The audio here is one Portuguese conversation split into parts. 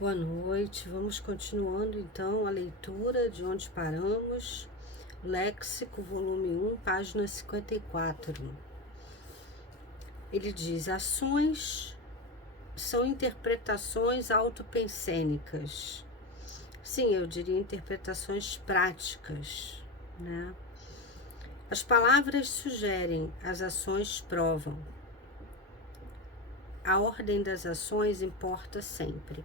Boa noite, vamos continuando então a leitura de onde paramos, Léxico, volume 1, página 54. Ele diz: ações são interpretações autopensênicas. Sim, eu diria interpretações práticas, né? As palavras sugerem, as ações provam. A ordem das ações importa sempre.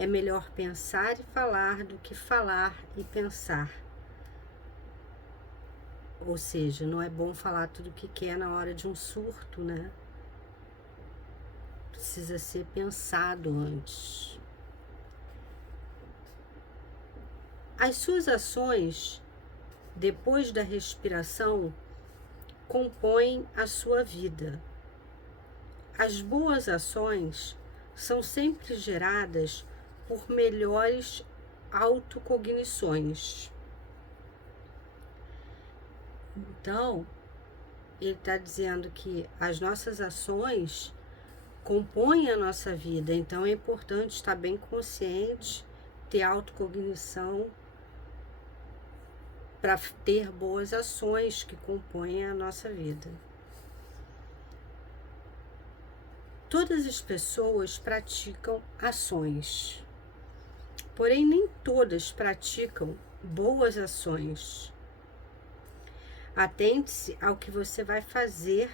É melhor pensar e falar do que falar e pensar. Ou seja, não é bom falar tudo o que quer na hora de um surto, né? Precisa ser pensado antes. As suas ações, depois da respiração, compõem a sua vida. As boas ações são sempre geradas por melhores autocognições. Então, ele está dizendo que as nossas ações compõem a nossa vida, então é importante estar bem consciente, ter autocognição para ter boas ações que compõem a nossa vida. Todas as pessoas praticam ações, porém nem todas praticam boas ações. Atente-se ao que você vai fazer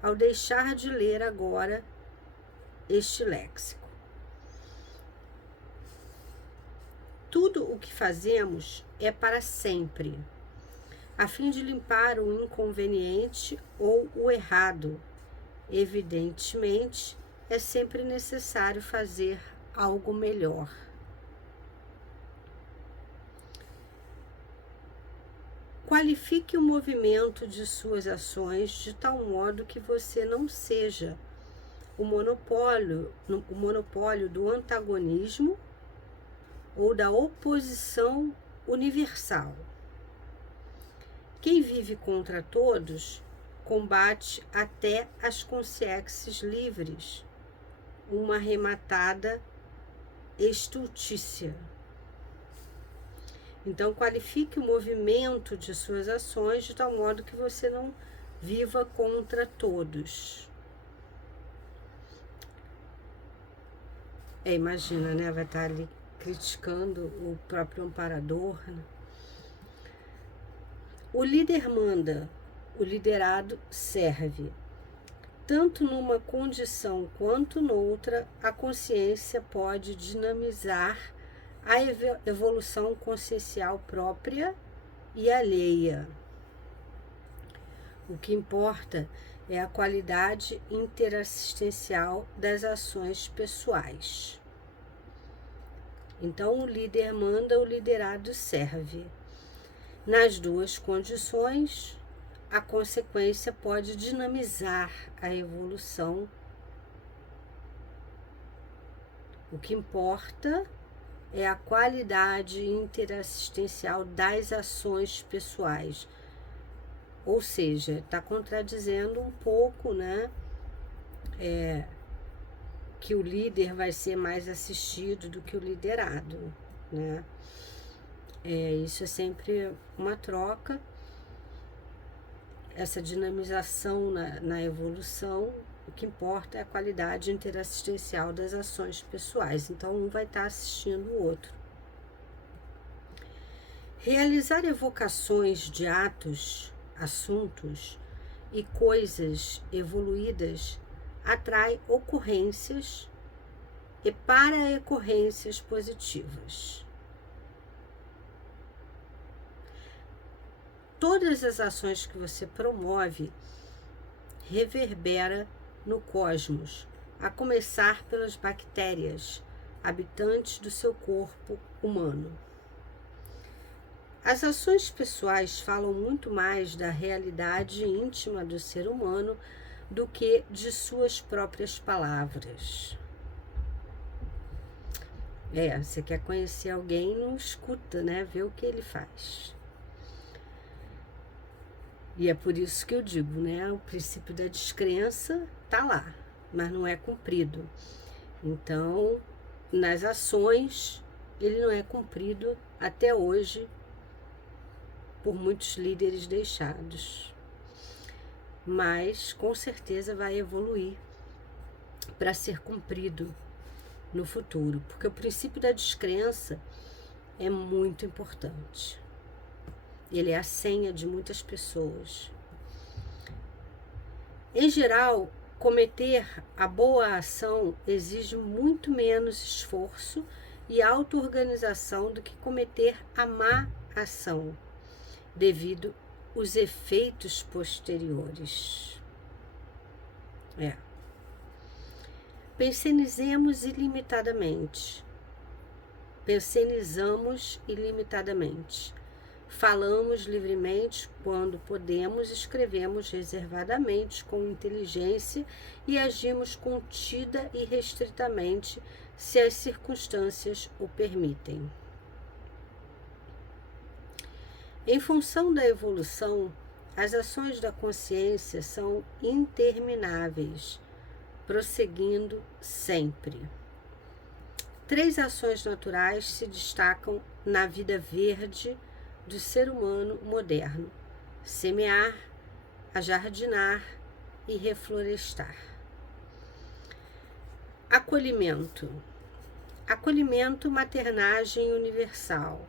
ao deixar de ler agora este léxico. Tudo o que fazemos é para sempre, a fim de limpar o inconveniente ou o errado. Evidentemente, é sempre necessário fazer algo melhor. Qualifique o movimento de suas ações de tal modo que você não seja o monopólio do antagonismo ou da oposição universal. Quem vive contra todos combate até as consciências livres, uma arrematada estultícia. Então, qualifique o movimento de suas ações de tal modo que você não viva contra todos. Imagina, né? Vai estar ali criticando o próprio amparador, né? O líder manda, o liderado serve. Tanto numa condição quanto noutra, a consciência pode dinamizar a evolução consciencial própria e alheia. O que importa é a qualidade interassistencial das ações pessoais. Então, o líder manda, o liderado serve. Nas duas condições, a consequência pode dinamizar a evolução. O que importa é a qualidade interassistencial das ações pessoais. Ou seja, está contradizendo um pouco, né? Que o líder vai ser mais assistido do que o liderado, né? Isso é sempre uma troca, essa dinamização na evolução. O que importa é a qualidade interassistencial das ações pessoais. Então, um vai estar assistindo o outro. Realizar evocações de atos, assuntos e coisas evoluídas atrai ocorrências e para-ocorrências positivas. Todas as ações que você promove reverbera no cosmos, a começar pelas bactérias, habitantes do seu corpo humano. As ações pessoais falam muito mais da realidade íntima do ser humano do que de suas próprias palavras. Você quer conhecer alguém, não escuta, né? Vê o que ele faz. E é por isso que eu digo, né? O princípio da descrença está lá, mas não é cumprido. Então, nas ações, ele não é cumprido até hoje por muitos líderes deixados. Mas com certeza vai evoluir para ser cumprido no futuro, porque o princípio da descrença é muito importante. Ele é a senha de muitas pessoas. Em geral, cometer a boa ação exige muito menos esforço e auto-organização do que cometer a má ação, devido aos efeitos posteriores. Pensenizamos ilimitadamente. Pensenizamos ilimitadamente. Falamos livremente quando podemos, escrevemos reservadamente com inteligência e agimos contida e restritamente se as circunstâncias o permitem. Em função da evolução, as ações da consciência são intermináveis, prosseguindo sempre. 3 ações naturais se destacam na vida verde do ser humano moderno: semear, ajardinar e reflorestar. Acolhimento. Acolhimento, maternagem universal.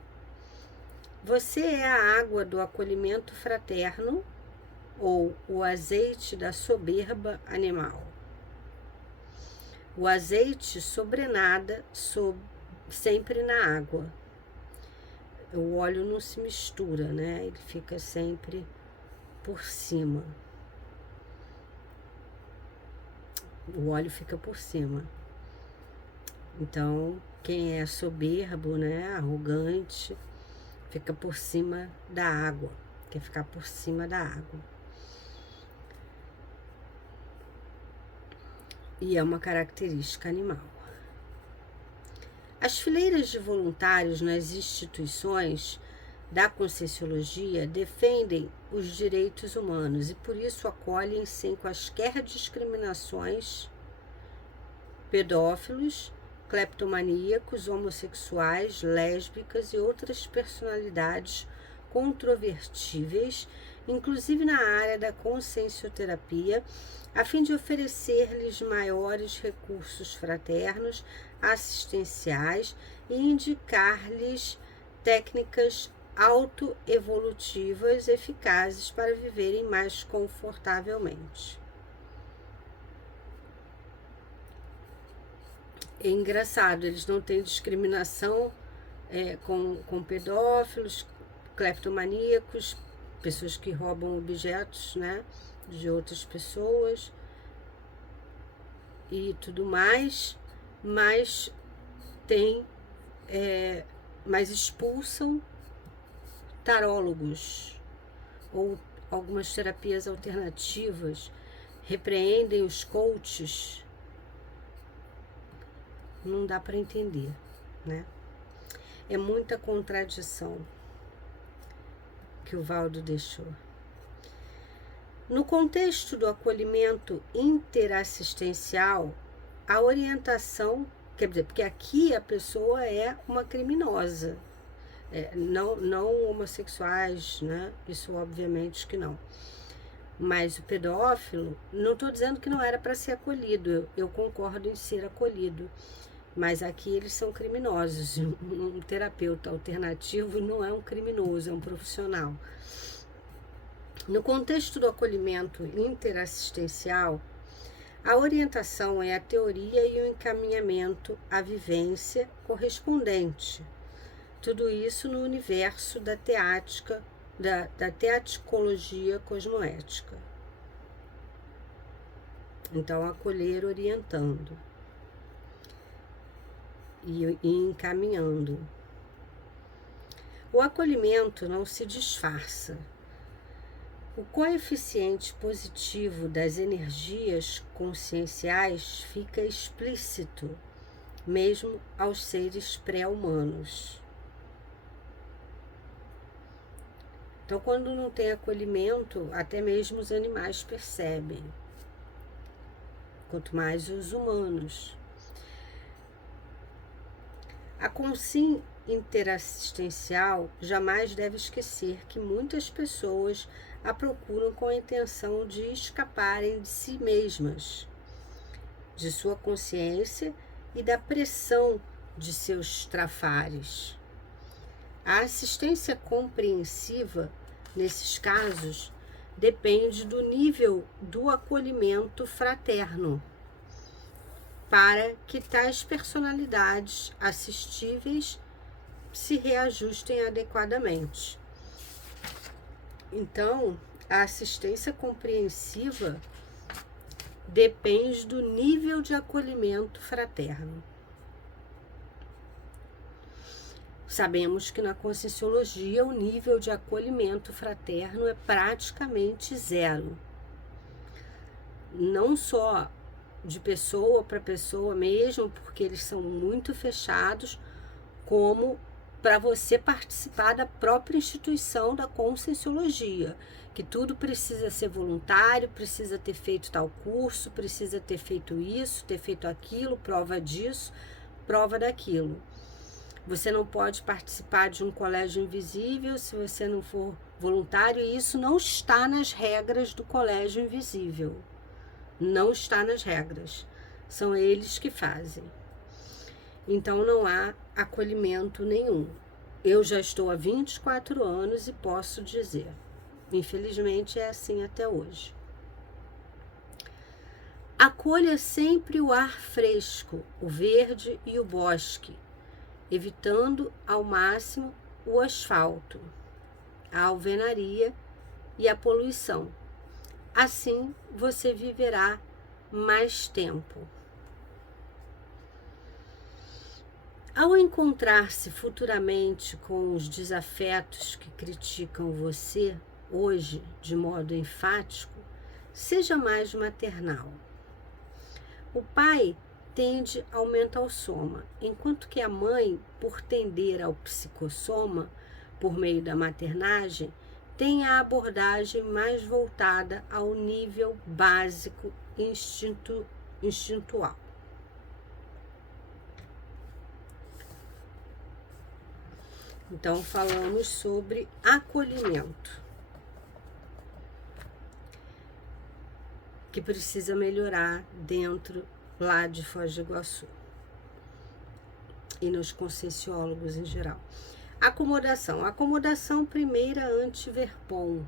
Você é a água do acolhimento fraterno ou o azeite da soberba animal. O azeite sobrenada sempre na água. O óleo não se mistura, né? Ele fica sempre por cima. O óleo fica por cima. Então, quem é soberbo, né, arrogante, fica por cima da água. Quer ficar por cima da água. E é uma característica animal. As fileiras de voluntários nas instituições da Conscienciologia defendem os direitos humanos e por isso acolhem sem quaisquer discriminações pedófilos, cleptomaníacos, homossexuais, lésbicas e outras personalidades controvertíveis, inclusive na área da consciencioterapia, a fim de oferecer-lhes maiores recursos fraternos, assistenciais e indicar-lhes técnicas autoevolutivas eficazes para viverem mais confortavelmente. É engraçado, eles não têm discriminação com pedófilos, cleptomaníacos, pessoas que roubam objetos, né, de outras pessoas e tudo mais, mas mas expulsam tarólogos ou algumas terapias alternativas, repreendem os coaches. Não dá para entender, né? É muita contradição que o Valdo deixou. No contexto do acolhimento interassistencial, a orientação, quer dizer, porque aqui a pessoa é uma criminosa, não homossexuais, né? Isso obviamente que não. Mas o pedófilo, não estou dizendo que não era para ser acolhido, eu concordo em ser acolhido, mas aqui eles são criminosos. Um terapeuta alternativo não é um criminoso, é um profissional. No contexto do acolhimento interassistencial, a orientação é a teoria e o encaminhamento à vivência correspondente. Tudo isso no universo da teática, da teaticologia cosmoética. Então, acolher orientando e encaminhando. O acolhimento não se disfarça. O coeficiente positivo das energias conscienciais fica explícito, mesmo aos seres pré-humanos. Então, quando não tem acolhimento, até mesmo os animais percebem, quanto mais os humanos. A consciência interassistencial jamais deve esquecer que muitas pessoas a procuram com a intenção de escaparem de si mesmas, de sua consciência e da pressão de seus trafares. A assistência compreensiva, nesses casos, depende do nível do acolhimento fraterno, para que tais personalidades assistíveis se reajustem adequadamente. Então, a assistência compreensiva depende do nível de acolhimento fraterno. Sabemos que na Conscienciologia o nível de acolhimento fraterno é praticamente zero. Não só de pessoa para pessoa mesmo, porque eles são muito fechados, como para você participar da própria instituição da Conscienciologia, que tudo precisa ser voluntário, precisa ter feito tal curso, precisa ter feito isso, ter feito aquilo, prova disso, prova daquilo. Você não pode participar de um colégio invisível se você não for voluntário, e isso não está nas regras do colégio invisível. Não está nas regras. São eles que fazem. Então não há acolhimento nenhum. Eu já estou há 24 anos e posso dizer, infelizmente é assim até hoje. Acolha sempre o ar fresco, o verde e o bosque, evitando ao máximo o asfalto, a alvenaria e a poluição. Assim você viverá mais tempo. Ao encontrar-se futuramente com os desafetos que criticam você, hoje, de modo enfático, seja mais maternal. O pai tende ao mentalsoma, enquanto que a mãe, por tender ao psicossoma, por meio da maternagem, tem a abordagem mais voltada ao nível básico instintual. Então, falamos sobre acolhimento, que precisa melhorar dentro lá de Foz do Iguaçu e nos conscienciólogos em geral. Acomodação. Acomodação primeira anti-Verpon.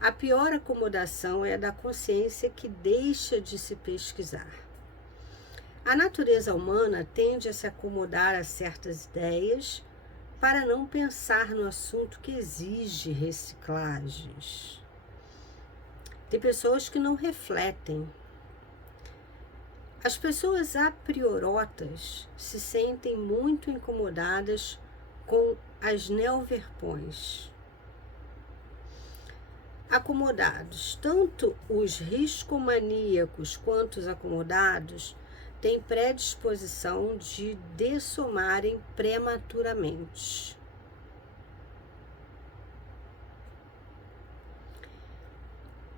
A pior acomodação é a da consciência que deixa de se pesquisar. A natureza humana tende a se acomodar a certas ideias para não pensar no assunto que exige reciclagens. Tem pessoas que não refletem. As pessoas apriorotas se sentem muito incomodadas com as neoverpões. Acomodados, tanto os riscomaníacos quanto os acomodados, têm predisposição de dessomarem prematuramente.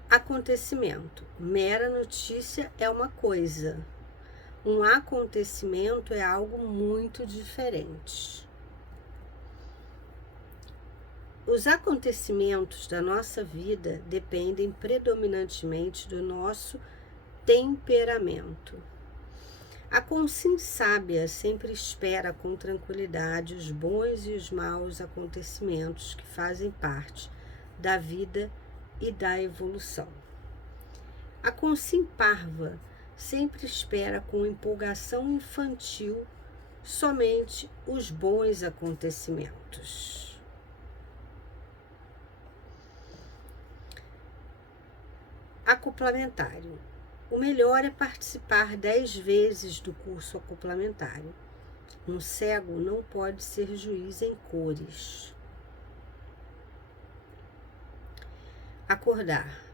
Acontecimento. Mera notícia é uma coisa. Um acontecimento é algo muito diferente. Os acontecimentos da nossa vida dependem predominantemente do nosso temperamento. A consciência sábia sempre espera com tranquilidade os bons e os maus acontecimentos que fazem parte da vida e da evolução. A consciência parva sempre espera com empolgação infantil somente os bons acontecimentos. Acoplamentário. O melhor é participar 10 vezes do curso acoplamentário. Um cego não pode ser juiz em cores. Acordar.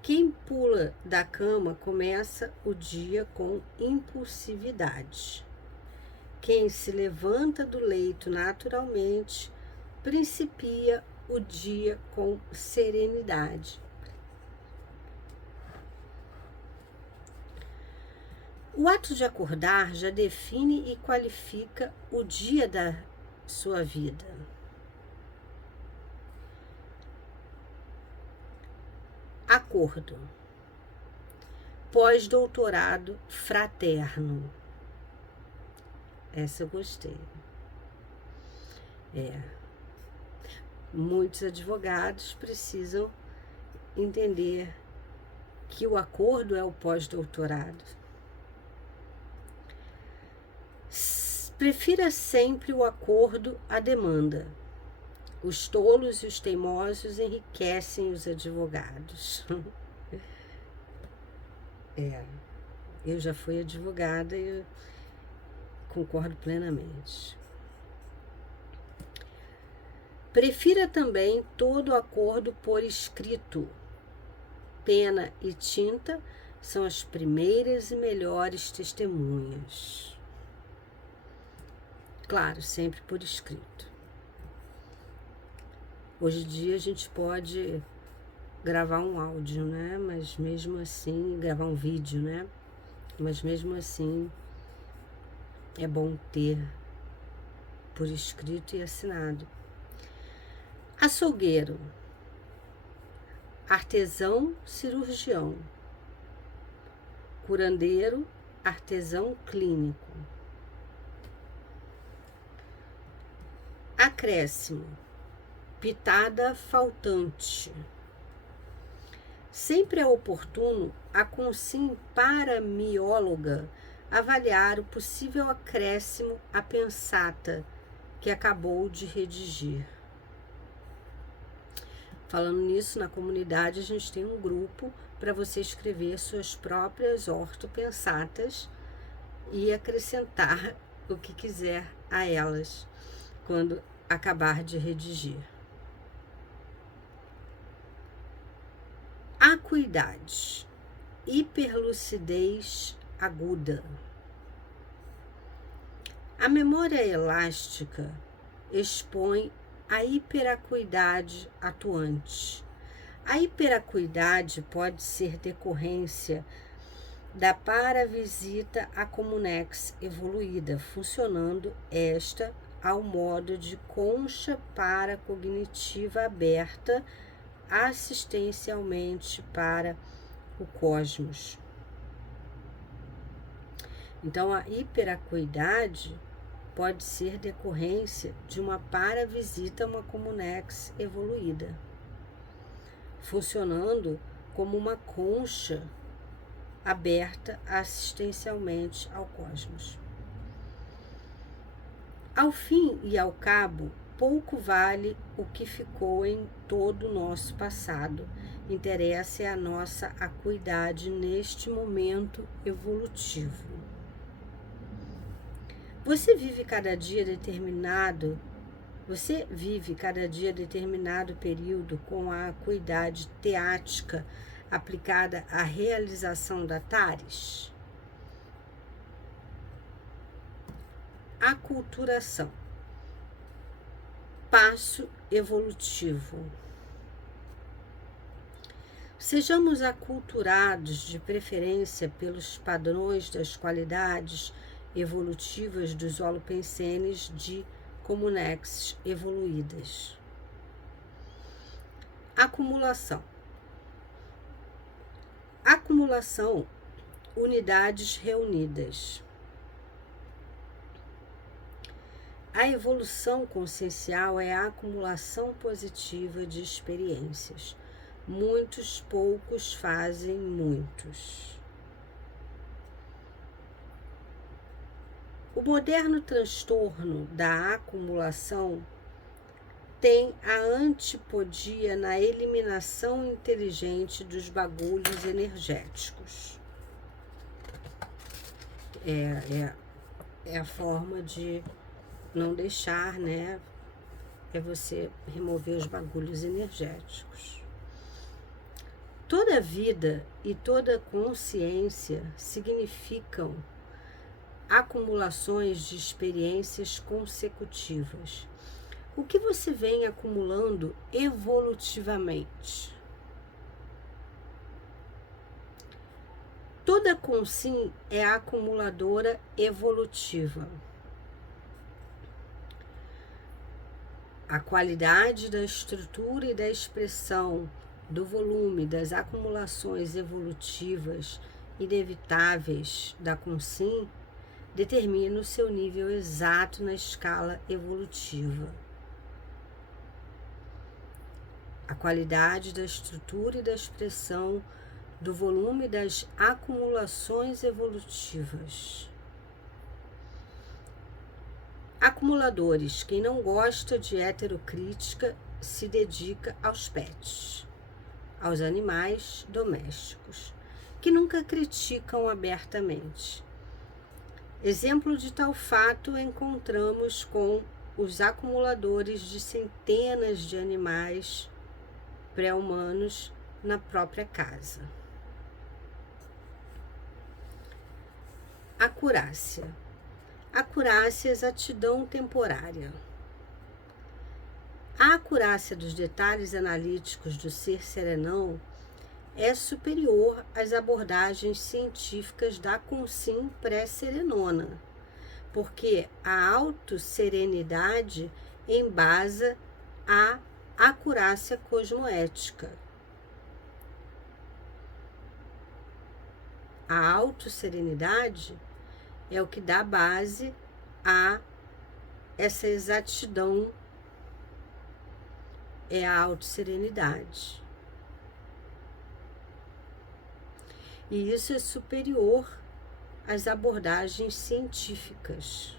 Quem pula da cama começa o dia com impulsividade. Quem se levanta do leito naturalmente principia o dia com serenidade. O ato de acordar já define e qualifica o dia da sua vida. Acordo. Pós-doutorado fraterno. Essa eu gostei. Muitos advogados precisam entender que o acordo é o pós-doutorado. Prefira sempre o acordo à demanda. Os tolos e os teimosos enriquecem os advogados. Eu já fui advogada e eu concordo plenamente. Prefira também todo acordo por escrito. Pena e tinta são as primeiras e melhores testemunhas. Claro, sempre por escrito. Hoje em dia a gente pode gravar um áudio, né? Mas mesmo assim, gravar um vídeo, né? Mas mesmo assim, é bom ter por escrito e assinado. Açougueiro. Artesão cirurgião. Curandeiro, artesão clínico. Acréscimo. Pitada faltante. Sempre é oportuno a consim paramióloga avaliar o possível acréscimo à pensata que acabou de redigir. Falando nisso, na comunidade a gente tem um grupo para você escrever suas próprias ortopensatas e acrescentar o que quiser a elas quando acabar de redigir. Acuidade, hiperlucidez aguda. A memória elástica expõe a hiperacuidade atuante. A hiperacuidade pode ser decorrência da paravisita à comunex evoluída, funcionando esta ao modo de concha paracognitiva aberta assistencialmente para o cosmos. Então, a hiperacuidade pode ser decorrência de uma paravisita a uma comunex evoluída, funcionando como uma concha aberta assistencialmente ao cosmos. Ao fim e ao cabo, pouco vale o que ficou em todo o nosso passado. Interessa é a nossa acuidade neste momento evolutivo. Você vive cada dia determinado período com a acuidade teática aplicada à realização da TARES? Aculturação. Passo evolutivo. Sejamos aculturados, de preferência pelos padrões das qualidades evolutivas dos holopensenes de comunex evoluídas. Acumulação. Acumulação, unidades reunidas. A evolução consciencial é a acumulação positiva de experiências. Muitos poucos fazem muitos. O moderno transtorno da acumulação tem a antipodia na eliminação inteligente dos bagulhos energéticos. É a forma de não deixar, né? É você remover os bagulhos energéticos. Toda vida e toda consciência significam acumulações de experiências consecutivas. O que você vem acumulando evolutivamente? Toda consim é acumuladora evolutiva. A qualidade da estrutura e da expressão, do volume das acumulações evolutivas inevitáveis da consim determina o seu nível exato na escala evolutiva. A qualidade da estrutura e da expressão do volume das acumulações evolutivas. Acumuladores. Quem não gosta de heterocrítica se dedica aos pets, aos animais domésticos, que nunca criticam abertamente. Exemplo de tal fato encontramos com os acumuladores de centenas de animais pré-humanos na própria casa. Acurácia. Acurácia é exatidão temporária. A acurácia dos detalhes analíticos do ser serenão é superior às abordagens científicas da consim pré-serenona, porque a autosserenidade embasa a acurácia cosmoética. A autosserenidade é o que dá base a essa exatidão, é a autosserenidade. E isso é superior às abordagens científicas.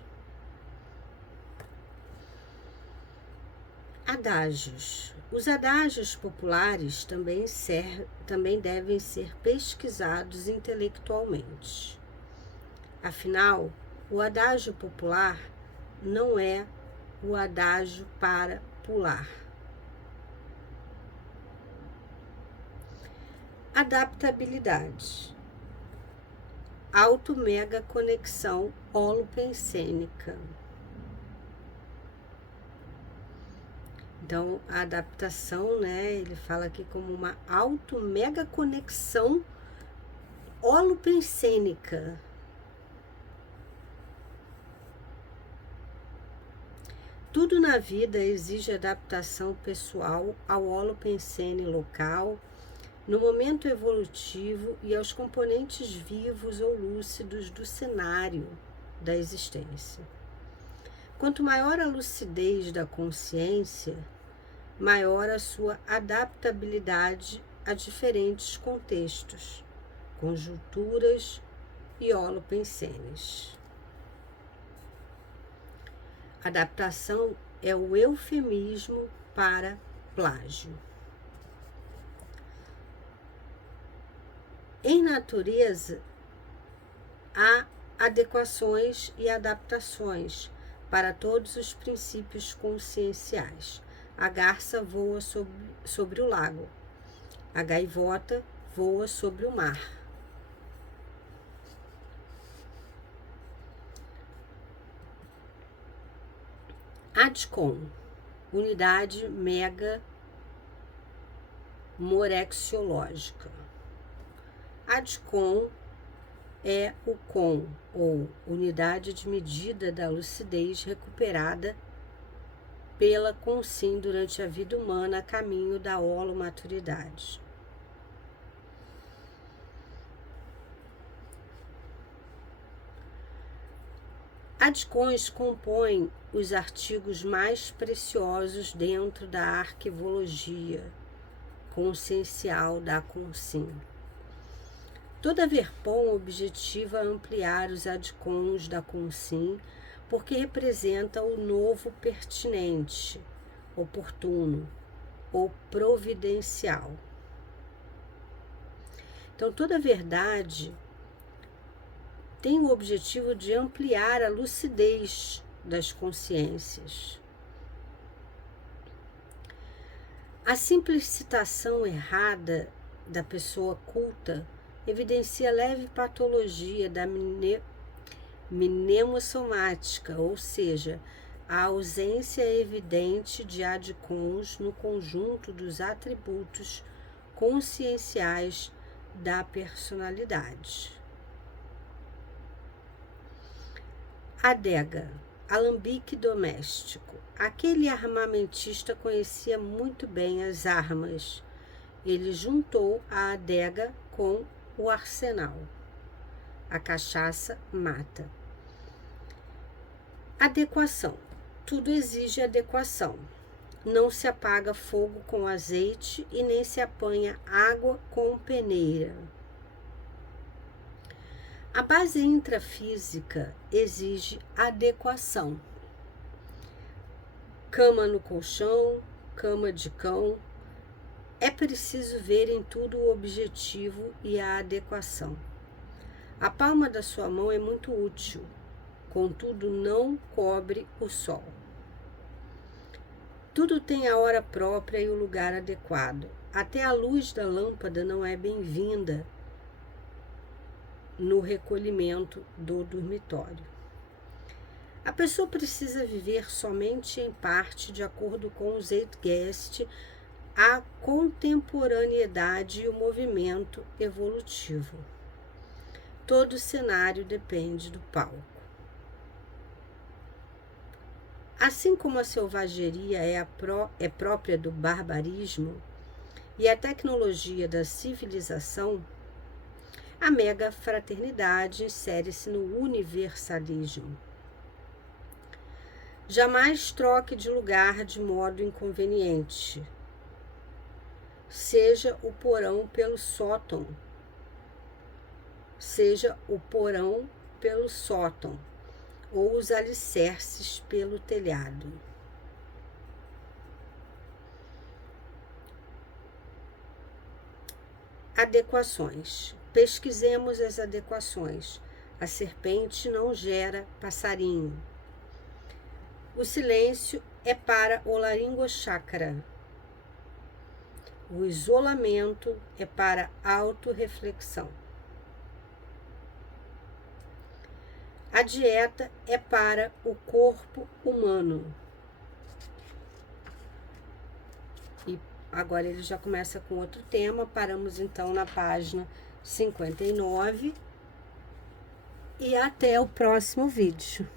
Adágios. Os adágios populares também devem ser pesquisados intelectualmente. Afinal, o adágio popular não é o adágio para pular. Adaptabilidade. Auto-mega conexão holopensênica. Então, a adaptação, né, ele fala aqui como uma auto-mega conexão holopensênica. Tudo na vida exige adaptação pessoal ao holopensene local, no momento evolutivo e aos componentes vivos ou lúcidos do cenário da existência. Quanto maior a lucidez da consciência, maior a sua adaptabilidade a diferentes contextos, conjunturas e holopensenes. Adaptação é o eufemismo para plágio. Em natureza, há adequações e adaptações para todos os princípios conscienciais. A garça voa sobre o lago, a gaivota voa sobre o mar. ADCOM, unidade mega morexiológica. ADCOM é o COM, ou unidade de medida da lucidez recuperada pela consim durante a vida humana a caminho da holomaturidade. ADCONs compõem os artigos mais preciosos dentro da arquivologia consciencial da consim. Toda Verpom objetiva ampliar os ADCONs da consim porque representa o novo pertinente, oportuno ou providencial. Então, toda verdade tem o objetivo de ampliar a lucidez das consciências. A simplicitação errada da pessoa culta evidencia leve patologia da mnemosomática, ou seja, a ausência evidente de ADCONs no conjunto dos atributos conscienciais da personalidade. Adega, alambique doméstico. Aquele armamentista conhecia muito bem as armas. Ele juntou a adega com o arsenal. A cachaça mata. Adequação. Tudo exige adequação. Não se apaga fogo com azeite e nem se apanha água com peneira. A base intrafísica exige adequação. Cama no colchão, cama de cão. É preciso ver em tudo o objetivo e a adequação. A palma da sua mão é muito útil, contudo não cobre o sol. Tudo tem a hora própria e o lugar adequado. Até a luz da lâmpada não é bem-vinda no recolhimento do dormitório. A pessoa precisa viver somente em parte de acordo com o Zeitgeist, a contemporaneidade e o movimento evolutivo. Todo cenário depende do palco. Assim como a selvageria é própria do barbarismo e a tecnologia da civilização, a mega-fraternidade insere-se no universalismo. Jamais troque de lugar de modo inconveniente. Seja o porão pelo sótão. Seja o porão pelo sótão, ou os alicerces pelo telhado. Adequações. Pesquisemos as adequações. A serpente não gera passarinho. O silêncio é para o laringochakra. O isolamento é para autorreflexão. A dieta é para o corpo humano. E agora ele já começa com outro tema. Paramos então na página 59. E até o próximo vídeo.